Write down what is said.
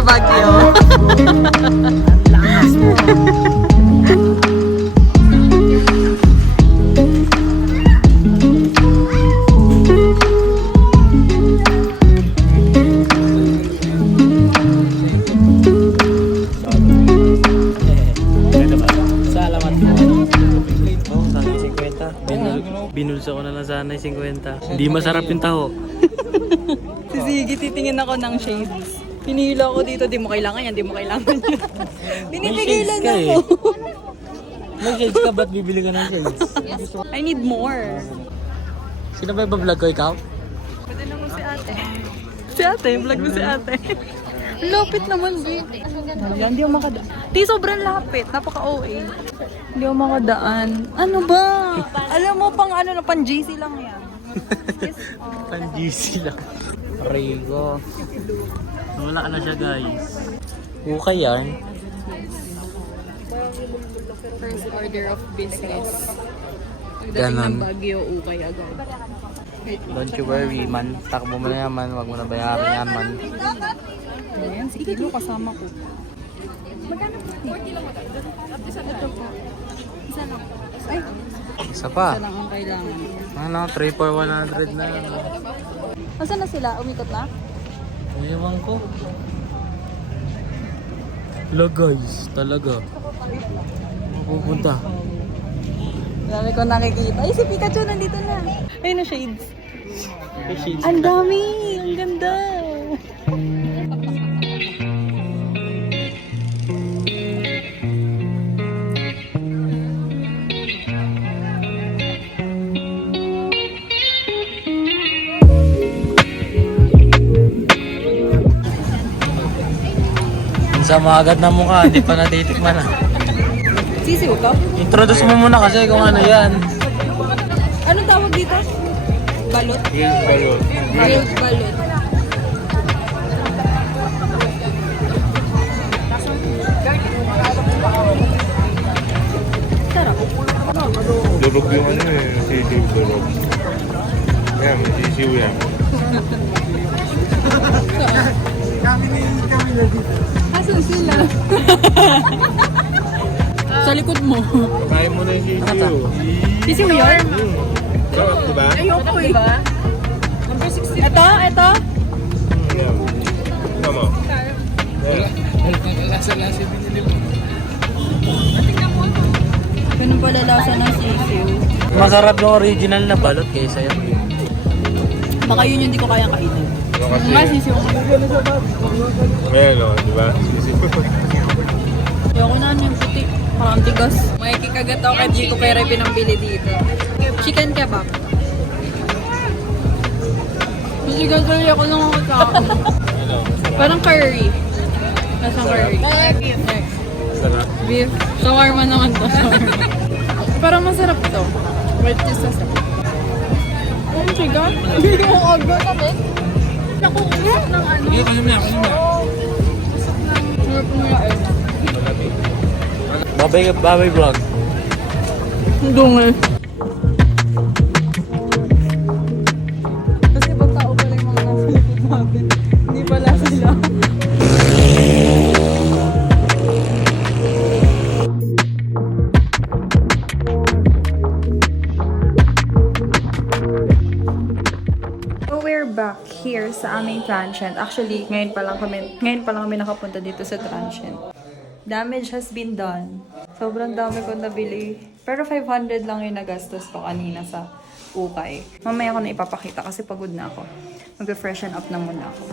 sa Baguio. Lakas mo. Salamat po. Oo, sana 50. Binulsa ko na lang sana yung 50. Hindi masarap yung taho. Sige, titingin ako ng shades. Pinihila ako dito, di mo kailangan yan, di mo kailangan yan. Binipigilan May shades ka ako. May shades ka, ba't bibili ka ng shades? I need more. Sino ba yung vlog ko, ikaw? Pwede naman si ate. Si ate, vlog mo si ate. Lapit naman, babe. Ayan, hindi ako makadaan. Di, sobrang lapit. Napaka-OA. Hindi ako makadaan. Ano ba? Alam mo, pang ano na, pang GC lang yan. Pan-GC lang. Rigo. Wala ka na siya, guys. Ukay yan. First order of business. Pagdating Ganon. ng Baguio, ukay agad. Don't you worry, man. Takbo mo na yan, man. Huwag mo na bayaran yan, man. Ayan, si Kilo kasama ko. Isa pa. Isa lang ang kailangan. Ano, 3 for 100 na. Nasaan na sila? Umikot na? Ewan ko. Hello guys, talaga. Mapupunta. Dami ko nakikita. Ay, si Pikachu nandito na. Ay, no shades. Shades. Ang dami! Ang ganda! Sama agad na mukha, hindi pa natitikman ah. Sisiw ka? Introduce mo muna kasi kung ano yan. Anong tawag dito? Balot? Balot. Balot. Sarap. Durog yung ano eh, sisiw durog. Yan, may sisiw yan. Asan sila? Sa likod mo. Kain mo na yung sisiw. Sisiw yun? Sarap, diba? Ayoko eh. Diba? Number 60. Ito? Ito? Yan. Tignan mo. Yan. Ganun pala lasa ng sisiw. Masarap yung original na balot kaysa yan. Baka yun yung hindi ko kayang kainin. Ano kasi? Nga sisiw ko. Ayan o, diba? Sisiw. Ayoko na yung puti. Parang tigas. May kikagat ako kay Chico pero pinambili dito. Chicken kebab. Chicken curry ako nung kakao. Parang curry. Nasang curry. Next. Sarap. Beef. Shawarma naman to. Shawarma. Parang masarap to. Wait, just a second. Oh my God. Hindi ko order kami. Nakukusap ng ano. Sige, kanin mo yan, kanin mo yan. Sarap nila eh. Babay vlog. Dungi. Kasi ibang tao pala yung mga nasa likod natin. Hindi pala sila. So we're back here sa aming transient. Actually, ngayon pa lang kami nakapunta dito sa transient. Damage has been done. Sobrang dami ko nabili. Pero 500 lang yung nagastos ko kanina sa ukay. Mamaya ko na ipapakita kasi pagod na ako. Mag-freshen up na muna ako.